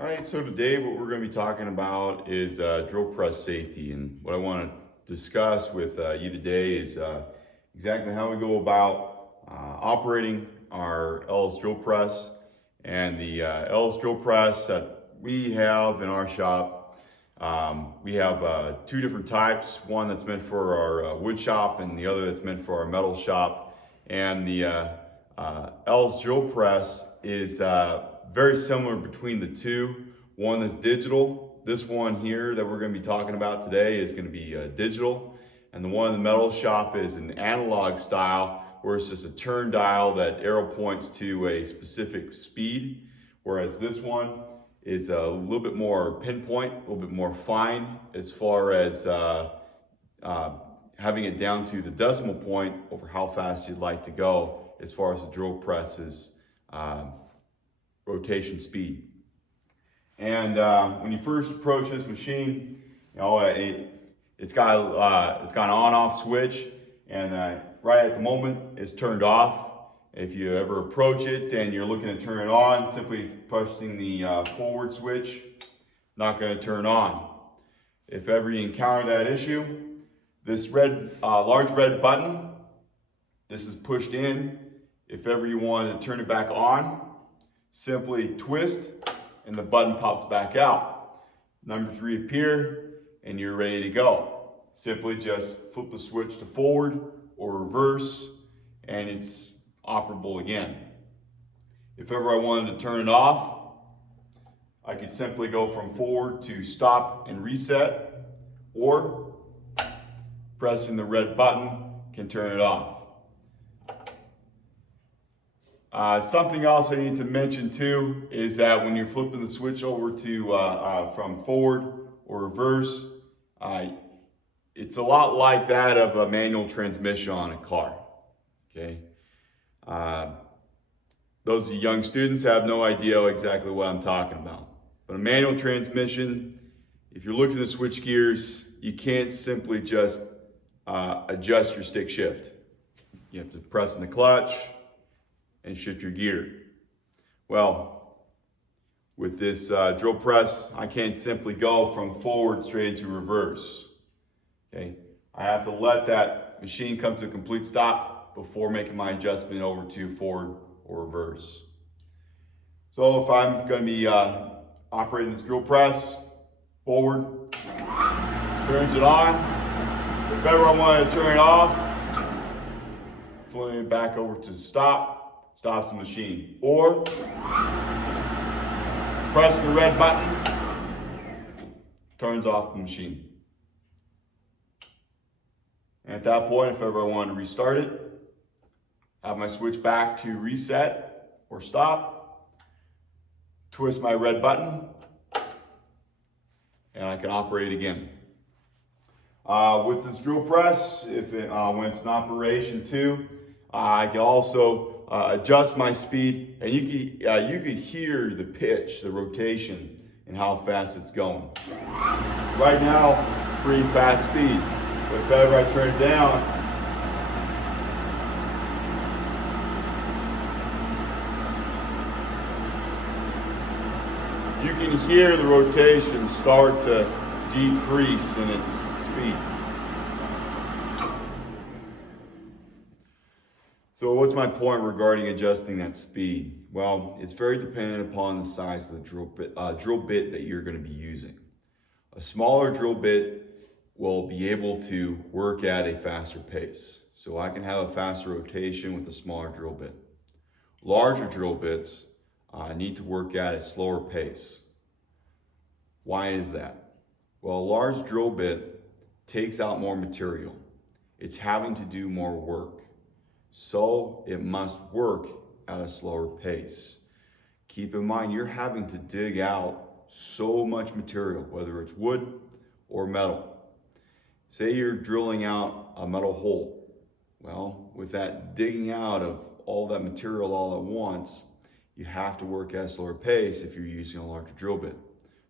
All right, so today what we're going to be talking about is drill press safety. And what I want to discuss with you today is exactly how we go about operating our Ellis drill press. And the Ellis drill press that we have in our shop, we have two different types. One that's meant for our wood shop and the other that's meant for our metal shop. And the Ellis drill press is very similar between the two. One is digital. This one here that we're going to be talking about today is going to be digital. And the one in the metal shop is an analog style, where it's just a turn dial that arrow points to a specific speed. Whereas this one is a little bit more pinpoint, a little bit more fine as far as having it down to the decimal point over how fast you'd like to go as far as the drill press's rotation speed. And when you first approach this machine, you know, it's got an on-off switch, and right at the moment it's turned off. If you ever approach it and you're looking to turn it on, simply pressing the forward switch, not going to turn on. If ever you encounter that issue, this large red button, this is pushed in. If ever you want to turn it back on, simply twist and the button pops back out. Numbers reappear and you're ready to go. Simply just flip the switch to forward or reverse and it's operable again. If ever I wanted to turn it off, I could simply go from forward to stop and reset, or pressing the red button can turn it off. Something else I need to mention too is that when you're flipping the switch over to from forward or reverse, it's a lot like that of a manual transmission on a car. Okay, those young students have no idea exactly what I'm talking about. But a manual transmission, if you're looking to switch gears, you can't simply just adjust your stick shift. You have to press in the clutch and shift your gear. Well, with this drill press, I can't simply go from forward straight into reverse. Okay, I have to let that machine come to a complete stop before making my adjustment over to forward or reverse. So if I'm going to be operating this drill press, forward, turns it on. If ever I want to turn it off, flipping it back over to stop, stops the machine. Or pressing the red button, turns off the machine. And at that point, if ever I want to restart it, have my switch back to reset or stop, twist my red button, and I can operate again. With this drill press, when it's in operation too, I can also adjust my speed, and you can hear the pitch, the rotation, and how fast it's going. Right now, pretty fast speed. But if ever I turn it down, you can hear the rotation start to decrease in its speed. So what's my point regarding adjusting that speed? Well, it's very dependent upon the size of the drill bit that you're going to be using. A smaller drill bit will be able to work at a faster pace. So I can have a faster rotation with a smaller drill bit. Larger drill bits need to work at a slower pace. Why is that? Well, a large drill bit takes out more material. It's having to do more work. So it must work at a slower pace. Keep in mind, you're having to dig out so much material, whether it's wood or metal. Say you're drilling out a metal hole. Well, with that digging out of all that material all at once, you have to work at a slower pace if you're using a larger drill bit.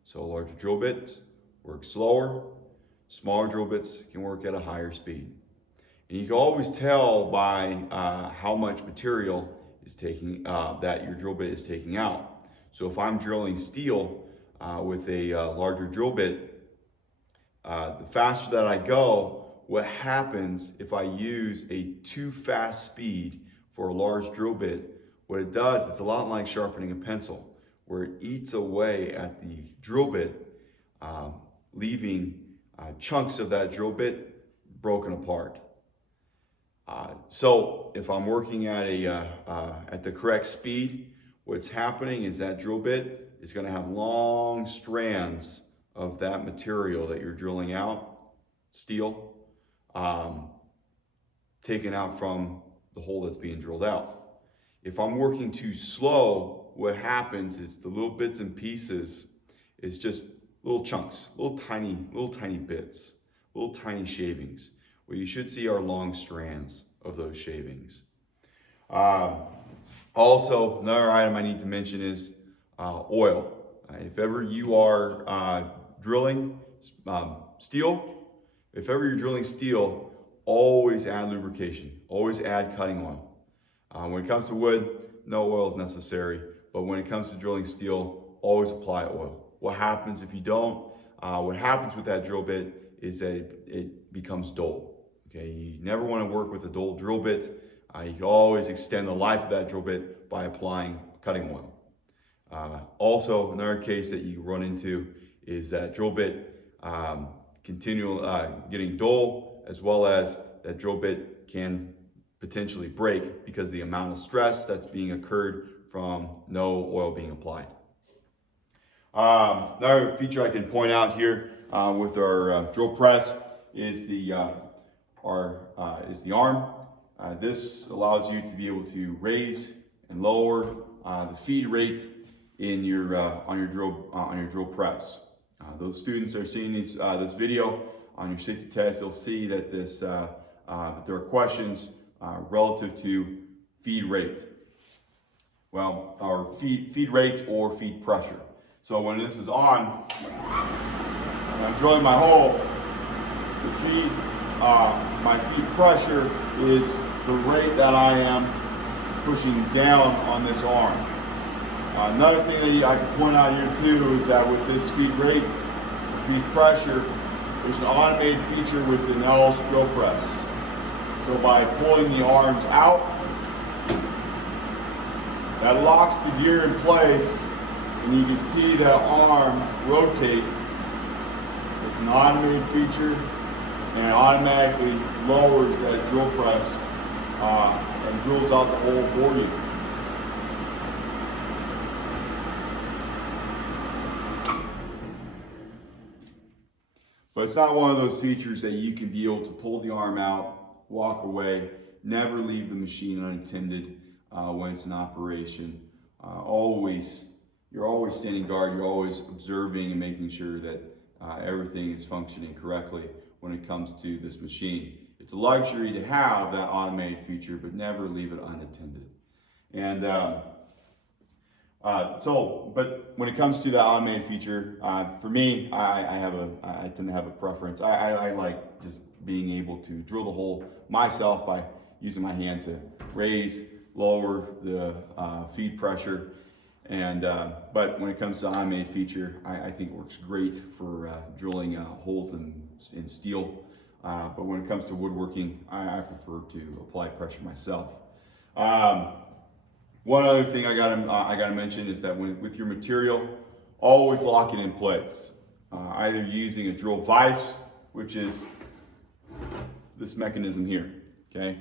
So larger drill bits work slower, smaller drill bits can work at a higher speed. And you can always tell by how much material is that your drill bit is taking out. So if I'm drilling steel, with a larger drill bit, the faster that I go, what happens if I use a too fast speed for a large drill bit? What it does, it's a lot like sharpening a pencil, where it eats away at the drill bit, leaving chunks of that drill bit broken apart. So if I'm working at the correct speed, what's happening is that drill bit is going to have long strands of that material that you're drilling out, steel, taken out from the hole that's being drilled out. If I'm working too slow, what happens is the little bits and pieces is just little chunks, little tiny bits, little tiny shavings. What you should see are long strands of those shavings. Also, another item I need to mention is oil. If ever you are drilling steel, always add lubrication, always add cutting oil. When it comes to wood, no oil is necessary, but when it comes to drilling steel, always apply oil. What happens if you don't? What happens with that drill bit is that it becomes dull. Okay, you never want to work with a dull drill bit. You can always extend the life of that drill bit by applying cutting oil. Also, another case that you run into is that drill bit getting dull, as well as that drill bit can potentially break because of the amount of stress that's being occurred from no oil being applied. Another feature I can point out here with our drill press is the arm. This allows you to be able to raise and lower the feed rate in your on your drill press. Those students are seeing this video on your safety test. You'll see that that there are questions relative to feed rate. Well, our feed rate or feed pressure. So when this is on, and I'm drilling my hole, my feed pressure is the rate that I am pushing down on this arm. Another thing that I can point out here too is that with this feed rate, feed pressure, there's an automated feature with the Nellis drill press. So by pulling the arms out, that locks the gear in place, and you can see that arm rotate. It's an automated feature, and it automatically lowers that drill press and drills out the hole for you. But it's not one of those features that you can be able to pull the arm out, walk away, never leave the machine unattended when it's in operation. You're always standing guard, you're always observing and making sure that everything is functioning correctly when it comes to this machine. It's a luxury to have that automated feature, but never leave it unattended. And but when it comes to the automated feature, for me, I tend to have a preference. I like just being able to drill the hole myself by using my hand to raise, lower the feed pressure. And but when it comes to automated feature, I think it works great for drilling holes in steel. But when it comes to woodworking, I prefer to apply pressure myself. One other thing I gotta mention is that with your material, always lock it in place. Either using a drill vise, which is this mechanism here. Okay,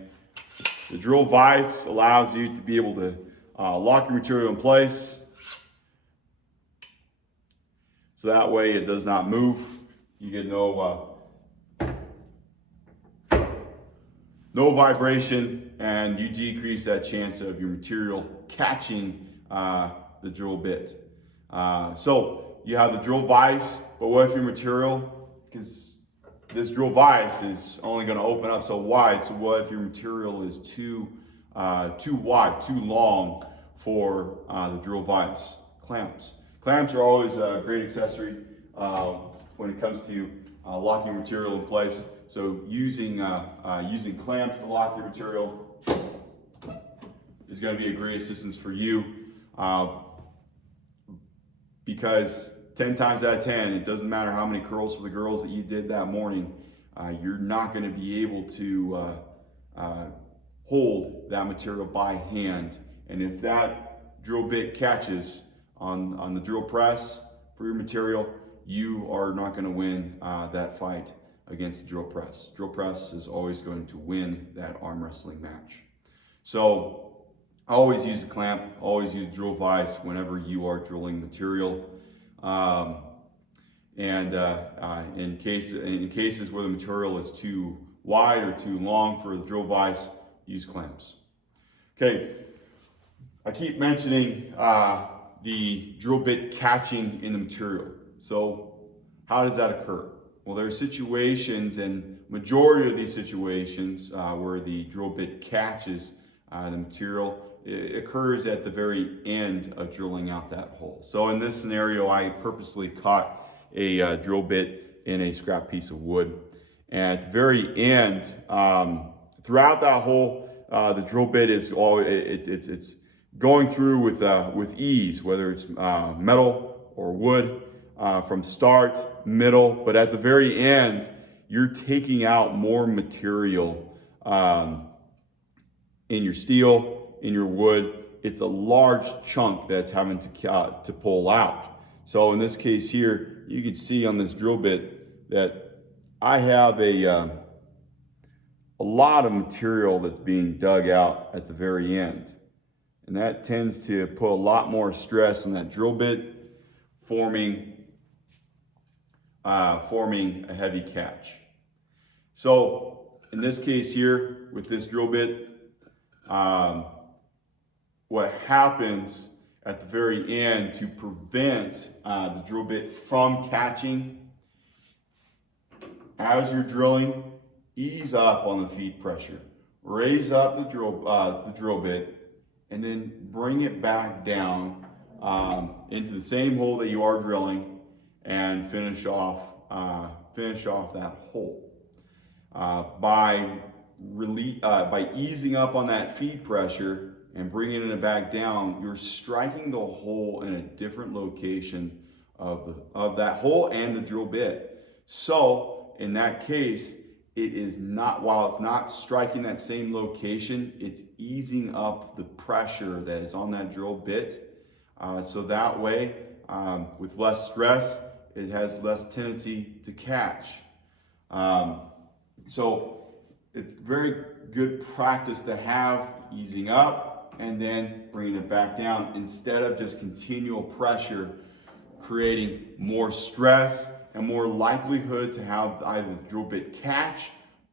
the drill vise allows you to be able to lock your material in place, so that way it does not move. You get no vibration, and you decrease that chance of your material catching the drill bit. So you have the drill vise, but what if your material, because this drill vise is only going to open up so wide, so what if your material is too wide, too long for the drill vise? Clamps. Clamps are always a great accessory when it comes to locking material in place. So using clamps to lock your material is going to be a great assistance for you because 10 times out of 10, it doesn't matter how many curls for the girls that you did that morning, you're not going to be able to hold that material by hand. And if that drill bit catches on the drill press for your material, you are not going to win that fight against the drill press. Drill press is always going to win that arm wrestling match. So always use a clamp, always use drill vise whenever you are drilling material. In cases where the material is too wide or too long for the drill vise, use clamps. Okay, I keep mentioning the drill bit catching in the material. So how does that occur? Well, there are situations, and majority of these situations where the drill bit catches the material, it occurs at the very end of drilling out that hole. So in this scenario, I purposely caught a drill bit in a scrap piece of wood. And at the very end, throughout that hole, the drill bit is it's going through with ease, whether it's metal or wood, from start, middle, but at the very end, you're taking out more material in your steel, in your wood. It's a large chunk that's having to pull out. So in this case here, you can see on this drill bit that I have a lot of material that's being dug out at the very end. And that tends to put a lot more stress on that drill bit, forming a heavy catch. So in this case here, with this drill bit, what happens at the very end to prevent the drill bit from catching, as you're drilling, ease up on the feed pressure, raise up the drill bit, and then bring it back down into the same hole that you are drilling, and finish off that hole. By easing up on that feed pressure and bringing it back down, you're striking the hole in a different location of that hole and the drill bit. So in that case, it is not, while it's not striking that same location, it's easing up the pressure that is on that drill bit. So that way, with less stress, it has less tendency to catch. So it's very good practice to have easing up and then bringing it back down, instead of just continual pressure creating more stress and more likelihood to have either the drill bit catch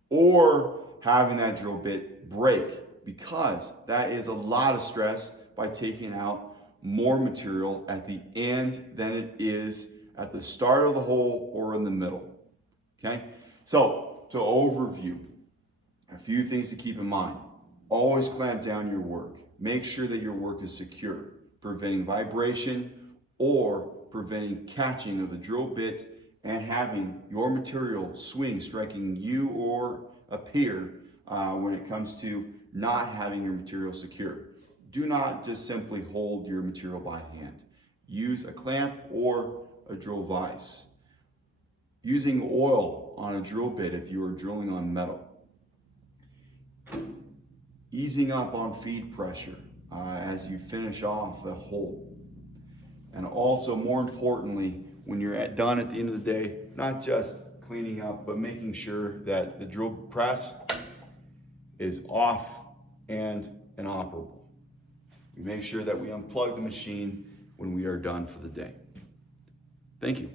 or having that drill bit break, because that is a lot of stress by taking out more material at the end than it is at the start of the hole or in the middle. Okay, so to overview, a few things to keep in mind. Always clamp down your work. Make sure that your work is secure, preventing vibration or preventing catching of the drill bit, and having your material swing, striking you or a peer when it comes to not having your material secure. Do not just simply hold your material by hand. Use a clamp or a drill vise. Using oil on a drill bit if you are drilling on metal. Easing up on feed pressure as you finish off the hole. And also, more importantly, when you're done at the end of the day, not just cleaning up, but making sure that the drill press is off and inoperable. We make sure that we unplug the machine when we are done for the day. Thank you.